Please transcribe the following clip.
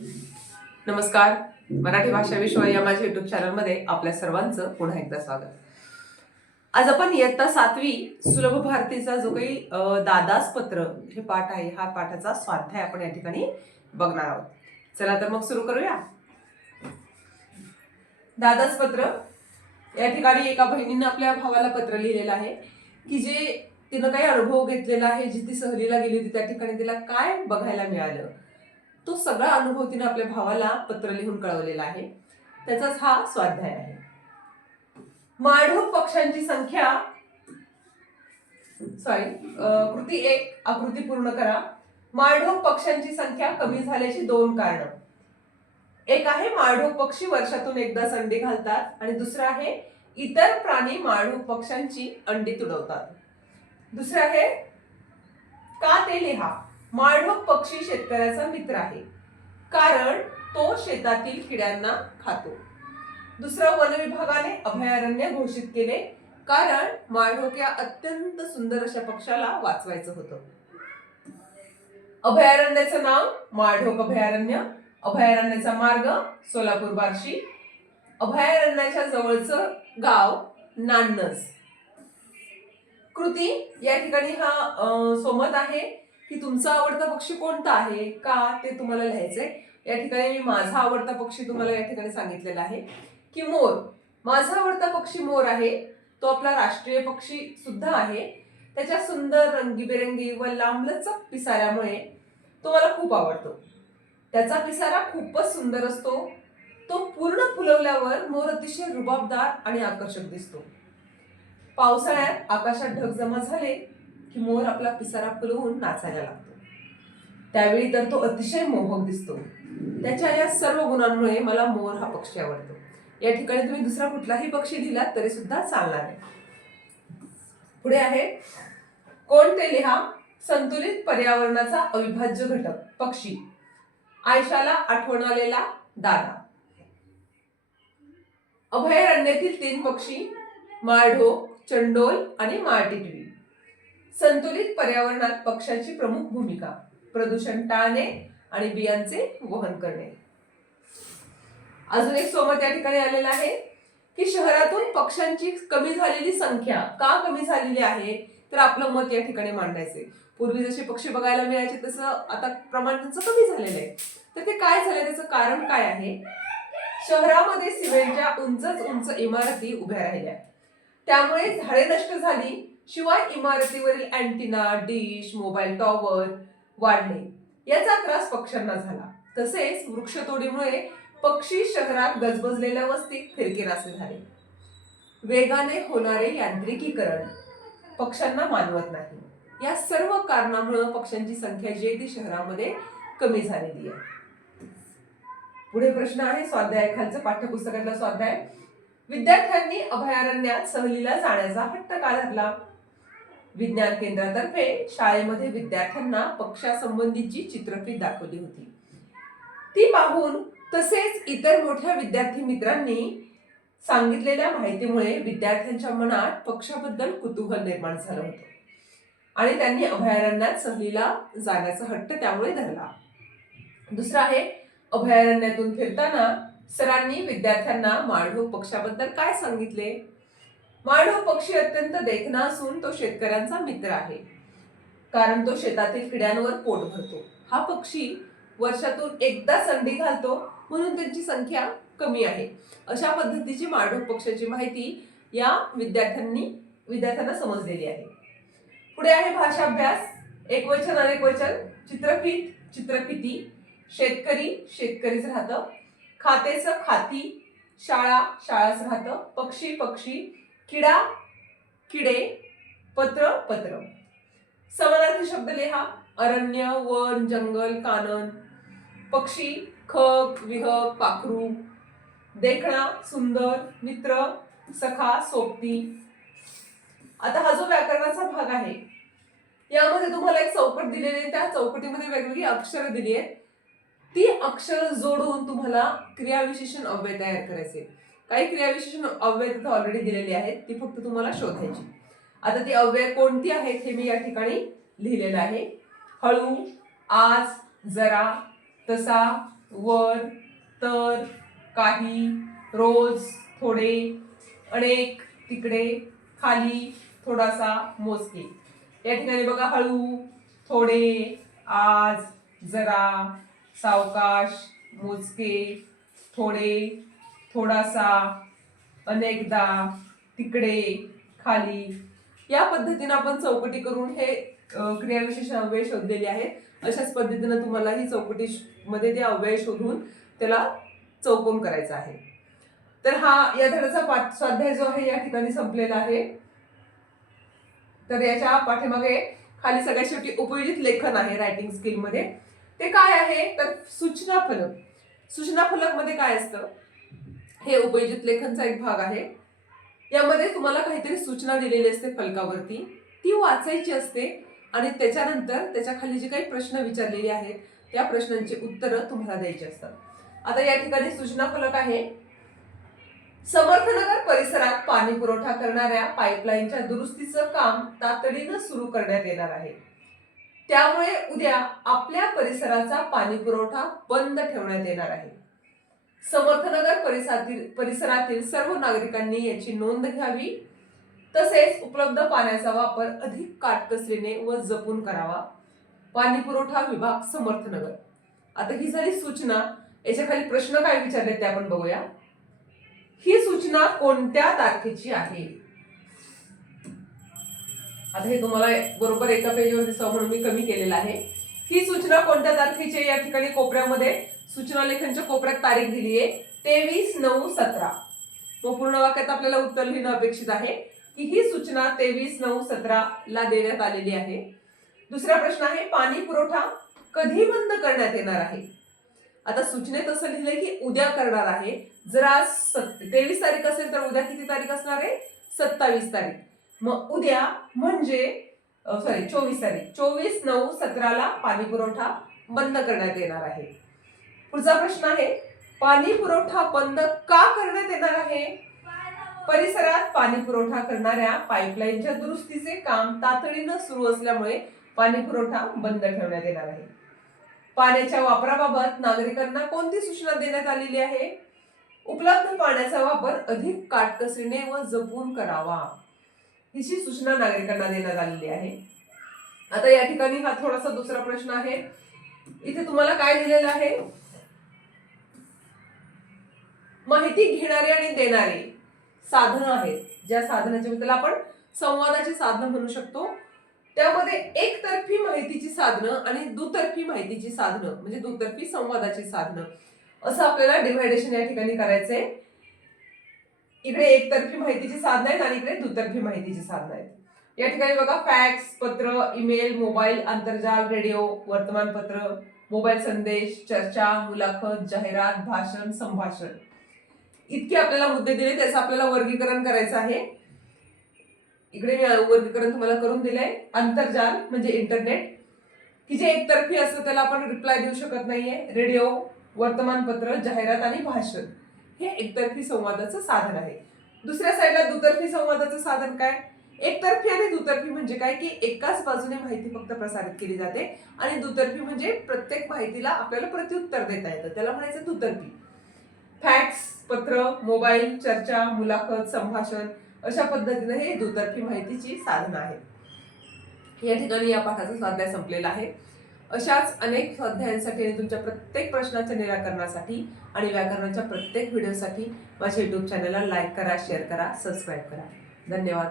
नमस्कार. मराठी भाषा विश्व या माझ्या युट्यूब चॅनलमध्ये आपल्या सर्वांचं पुन्हा एकदा स्वागत. आज आपण इयत्ता 7वी सुलभ भारतीचा जो काही दादास पत्र हे पाठ आहे, हा पाठाचा स्वाध्याय आपण या ठिकाणी बघणार आहोत. चला तर मग सुरू करूया. दादास पत्र या ठिकाणी एका बहिणीने आपल्या भावाला पत्र लिहिलेलं आहे की जे तिनं काही अनुभव घेतलेला आहे, जी ती सहलीला गेली होती त्या ठिकाणी तिला काय बघायला मिळालं, तो सगळा अनुभव तिने आपल्या भावाला पत्र लिहून कळवलेला आहे. त्याचाच हा स्वाध्याय आहे. माळढोक पक्ष्यांची संख्या कृती 1 आकृती पूर्ण करा. माळढोक पक्ष्यांची संख्या कमी झाल्याची 2 कारण. एक आहे माळढोक पक्षी वर्षातून एकदाच अंडी घालतात आणि दुसरं आहे इतर प्राणी माळढोक पक्ष्यांची अंडी तुडवतात. दुसरं आहे का ते लिहा. माळढोक पक्षी शेतकऱ्याचा मित्र आहे कारण तो शेतातील किड्यांना खातो. दुसरं, वन विभागाने अभयारण्य घोषित केले कारण माळढोक या अत्यंत सुंदर अशा पक्षाला वाचवायचं होतं. अभयारण्याचं नाव माळढोक अभयारण्य. अभयारण्याचा मार्ग सोलापूर बार्शी. अभयारण्याच्या जवळचं गाव नान्नज. कृती या ठिकाणी हा सोमत आहे की तुमचा आवडता पक्षी कोणता आहे का ते तुम्हाला लिहायचंय. या ठिकाणी मी माझा आवडता पक्षी तुम्हाला या ठिकाणी सांगितलेला आहे की मोर. माझा आवडता पक्षी मोर आहे. तो आपला राष्ट्रीय पक्षी सुद्धा आहे. त्याच्या सुंदर रंगीबेरंगी व लांबलचक पिसाऱ्यामुळे तो मला खूप आवडतो. त्याचा पिसारा खूपच सुंदर असतो. तो पूर्ण फुलवल्यावर मोर अतिशय रुबाबदार आणि आकर्षक दिसतो. पावसाळ्यात आकाशात ढग जमा झाले की मोर आपला पिसारा फुलवून नाचायला लागतो. त्यावेळी तर तो अतिशय मोहक दिसतो. त्याच्या या सर्व गुणांमुळे मला मोर हा पक्षी आवडतो. या ठिकाणी तुम्ही दुसरा कुठलाही पक्षी दिलात तरी सुद्धा चालणार आहे. पुढे आहे कोणते लिहा. संतुलित पर्यावरणाचा अविभाज्य घटक पक्षी. आयशाला आठवण आलेला दादा. अभयारण्यातील 3 पक्षी माळढोक, चंडोल आणि माळटिटवी. संतुलित पर्यावरणात पक्ष्यांची प्रमुख भूमिका. प्रदूषण टाळणे आणि बियांचे वहन करणे. अजून एक सोमत या ठिकाणी आलेला आहे की शहरातून पक्ष्यांची कमी झालेली संख्या का कमी झालेली आहे, तर आपलं मत या ठिकाणी मांडायचे. पूर्वी जसे पक्षी बघायला मिळायचे तसं आता प्रमाण त्यांचं कमी झालेलं आहे. तर ते काय झालंय, त्याचं कारण काय आहे. शहरामध्ये सिमेंटच्या उंच इमारती उभ्या राहिल्या, त्यामुळे झाडे नष्ट झाली. शिवाय इमारतीवरील अँटिना, डिश, मोबाईल टॉवर वाढले. याचा त्रास पक्ष्यांना झाला. तसेच वृक्षतोडीमुळे पक्षी शहरात गजबजलेल्या वस्तीत फिरकेनासे झाले. वेगाने होणारे यांत्रिकीकरण पक्ष्यांना मानवत नाही. या सर्व कारणामुळे पक्ष्यांची संख्या जी आहे ती शहरामध्ये कमी झालेली आहे. पुढे प्रश्न आहे स्वाध्याय खालचं पाठ्यपुस्तकातला स्वाध्याय. विद्यार्थ्यांनी अभयारण्यात सहलीला जाण्याचा हट्ट का धरला. विज्ञान केंद्रातर्फे शाळेमध्ये विद्यार्थ्यांना पक्ष्यासंबंधीची चित्रफीत दाखवली होती. ती पाहून तसेच इतर मोठ्या विद्यार्थी मित्रांनी सांगितलेल्या माहितीमुळे विद्यार्थ्यांच्या मनात पक्ष्याबद्दल कुतूहल निर्माण झालं होतं आणि त्यांनी अभयारण्यात सहलीला जाण्याचा हट्ट त्यामुळे धरला. दुसरा आहे अभयारण्यातून फिरताना सरांनी विद्यार्थ्यांना माळढोक पक्ष्याबद्दल काय सांगितले. माळढोक पक्षी अत्यंत देखणा असून तो शेतकऱ्यांचा मित्र आहे कारण तो शेतातील किड्यांवर पोट भरतो. हा पक्षी वर्षातून एकदाच अंडी घालतो म्हणून त्यांची संख्या कमी आहे. अशा पद्धतीची माळढोक पक्ष्याची माहिती या विद्यार्थ्यांना समजलेली आहे. पुढे आहे भाषा अभ्यास. एकवचन अनेकवचन. चित्रफीत चित्रफिती. शेतकरी शेतकरीच राहतं. खातेचं खाती. शाळा शाळाच राहतं. पक्षी पक्षी. किडा किडे. पत्र पत्र. समानार्थी शब्द लिहा. अरण्य, वन, जंगल, कानन. पक्षी खग, विहग, पाखरू. देखणा सुंदर, मित्र, सखा, सोबती. आता हा जो व्याकरणाचा भाग आहे यामध्ये तुम्हाला एक चौकट दिलेली आहे. त्या चौकटीमध्ये वेगवेगळी अक्षरं दिली आहेत. ती अक्षर जोडून तुम्हाला क्रियाविशेषण अव्यय तयार करायचे. काही क्रियाविशेषण अव्यय तिथे ऑलरेडी दिलेली आहेत, ती फक्त तुम्हाला शोधायची. आता ती अव्यय कोणती आहेत हे मी या ठिकाणी लिहिलेलं आहे. हळू, आज, जरा, तसा, वर, तर, काही, रोज, थोडे, अनेक, तिकडे, खाली, थोडासा, मोजके. या ठिकाणी बघा हळू, थोडे, आज, जरा, सावकाश, मोजके, थोडे, थोडासा, अनेकदा, तिकडे, खाली. या पद्धतीने आपण चौकटी करून हे क्रियाविशेषण अव्यय शोधलेले आहेत. अशाच पद्धतीने तुम्हाला ही चौकटी मध्ये ते अव्यय शोधून त्याला चौकोन करायचा आहे. तर हा या धड्याचा स्वाध्याय जो आहे या ठिकाणी संपलेला आहे. तर याच्या पाठीमागे खाली सगळ्यात शेवटी उपयोजित लेखन आहे रायटिंग स्किल मध्ये. ते काय आहे तर सूचना फलक. सूचना फलक मध्ये काय असतं, हे उपयोजित लेखनचा एक भाग आहे. यामध्ये तुम्हाला काहीतरी सूचना दिलेली असते फलकावरती, ती वाचायची असते आणि त्याच्यानंतर त्याच्या खाली जे काही प्रश्न विचारलेले आहेत त्या प्रश्नांची उत्तरं तुम्हाला द्यायची असतात. आता या ठिकाणी सूचना फलक आहे. समर्थनगर परिसरात पाणी पुरवठा करणाऱ्या पाईपलाईनच्या दुरुस्तीचं काम तातडीनं सुरू करण्यात येणार आहे. त्यामुळे उद्या आपल्या परिसराचा पाणी पुरवठा बंद ठेवण्यात येणार आहे. समर्थनगर परिसरातील सर्व नागरिकांनी याची नोंद घ्यावी. तसेच उपलब्ध पाण्याचा वापर अधिक काटकसरीने व जपून करावा. पाणी पुरवठा विभाग समर्थनगर. आता ही झाली सूचना. याच्या खाली प्रश्न काय विचारले ते आपण बघूया. ही सूचना कोणत्या तारखेची आहे? आता हे तुम्हाला बरोबर एका पेजवर दिसावं म्हणून मी कमी केलेलं आहे. ही सूचना कोणत्या तारखेची? या ठिकाणी कोपऱ्यामध्ये सूचना लेखनच्या कोपऱ्यात तारीख दिली आहे 23/9/17. मग पूर्ण वाक्यात आपल्याला उत्तर लिहिणं अपेक्षित आहे की ही सूचना 23/9/17 ला देण्यात आलेली आहे. दुसरा प्रश्न आहे पाणी पुरवठा कधी बंद करण्यात येणार आहे? आता सूचनेत असं लिहिलंय की उद्या करणार आहे. जर आज 23 तारीख असेल तर उद्या किती तारीख असणार आहे? 27 तारीख. मग उद्या म्हणजे 24 तारीख, 24/9/17 ला पाणी पुरवठा बंद करण्यात येणार आहे. पुढचा प्रश्न आहे पाणी पुरवठा बंद का करण्यात येणार आहे? परिसरात पाणी पुरवठा करणाऱ्या पाईपलाईनच्या दुरुस्तीचे काम तातडीनं सुरू असल्यामुळे पाणी पुरवठा बंद ठेवण्यात येणार आहे. पाण्याच्या वापराबाबत नागरिकांना कोणती सूचना देण्यात आलेली आहे? उपलब्ध पाण्याचा वापर अधिक काटकसरीने व जपून करावा, ही सूचना नागरिकांना देण्यात आलेली आहे. आता या ठिकाणी हा थोडासा दुसरा प्रश्न आहे. इथे तुम्हाला काय दिलेलं आहे? माहिती घेणारे आणि देणारे साधनं आहेत. ज्या साधनाच्या त्याला आपण संवादाची साधनं म्हणू शकतो. त्यामध्ये एकतर्फी माहितीची साधनं आणि दुतर्फी माहितीची साधनं म्हणजे दुतर्फी संवादाची साधनं असं आपल्याला डिव्हायडेशन या ठिकाणी करायचंय. इकडे एकतर्फी माहितीची साधनं आहेत आणि इकडे दुतर्फी माहितीची साधनं आहेत. या ठिकाणी बघा फॅक्स, पत्र, ईमेल, मोबाईल, आंतरजाल, रेडिओ, वर्तमानपत्र, मोबाईल संदेश, चर्चा, मुलाखत, जाहिरात, भाषण, संभाषण इतके आपल्याला मुद्दे दिले. त्याचं आपल्याला वर्गीकरण करायचं आहे. इकडे मी वर्गीकरण तुम्हाला करून दिलंय. आंतरजाल म्हणजे इंटरनेट की जे एकतर्फी असतं त्याला आपण रिप्लाय देऊ शकत नाहीये. रेडिओ, वर्तमानपत्र, जाहिरात आणि भाषण हे एकतर्फी संवादाचं साधन आहे. दुसऱ्या साईडला दुतर्फी संवादाचं साधन काय? एकतर्फी आणि दुतर्फी म्हणजे काय की एकाच बाजूने माहिती फक्त प्रसारित केली जाते आणि दुतर्फी म्हणजे प्रत्येक माहितीला आपल्याला प्रत्युत्तर देता येतं, त्याला म्हणायचं दुतर्फी. फॅक्स, पत्र, मोबाईल, चर्चा, मुलाखत, संभाषण अशा पद्धतीने हे दुतर्फी माहितीची साधनं आहेत. या ठिकाणी या पाठाचा स्वाध्याय संपलेला आहे. अशाच अनेक स्वाध्यायांसाठी आणि तुमच्या प्रत्येक प्रश्नाच्या निराकरणासाठी आणि व्याकरणाच्या प्रत्येक व्हिडिओसाठी माझ्या YouTube चॅनलला लाईक करा, शेअर करा, सबस्क्राईब करा. धन्यवाद.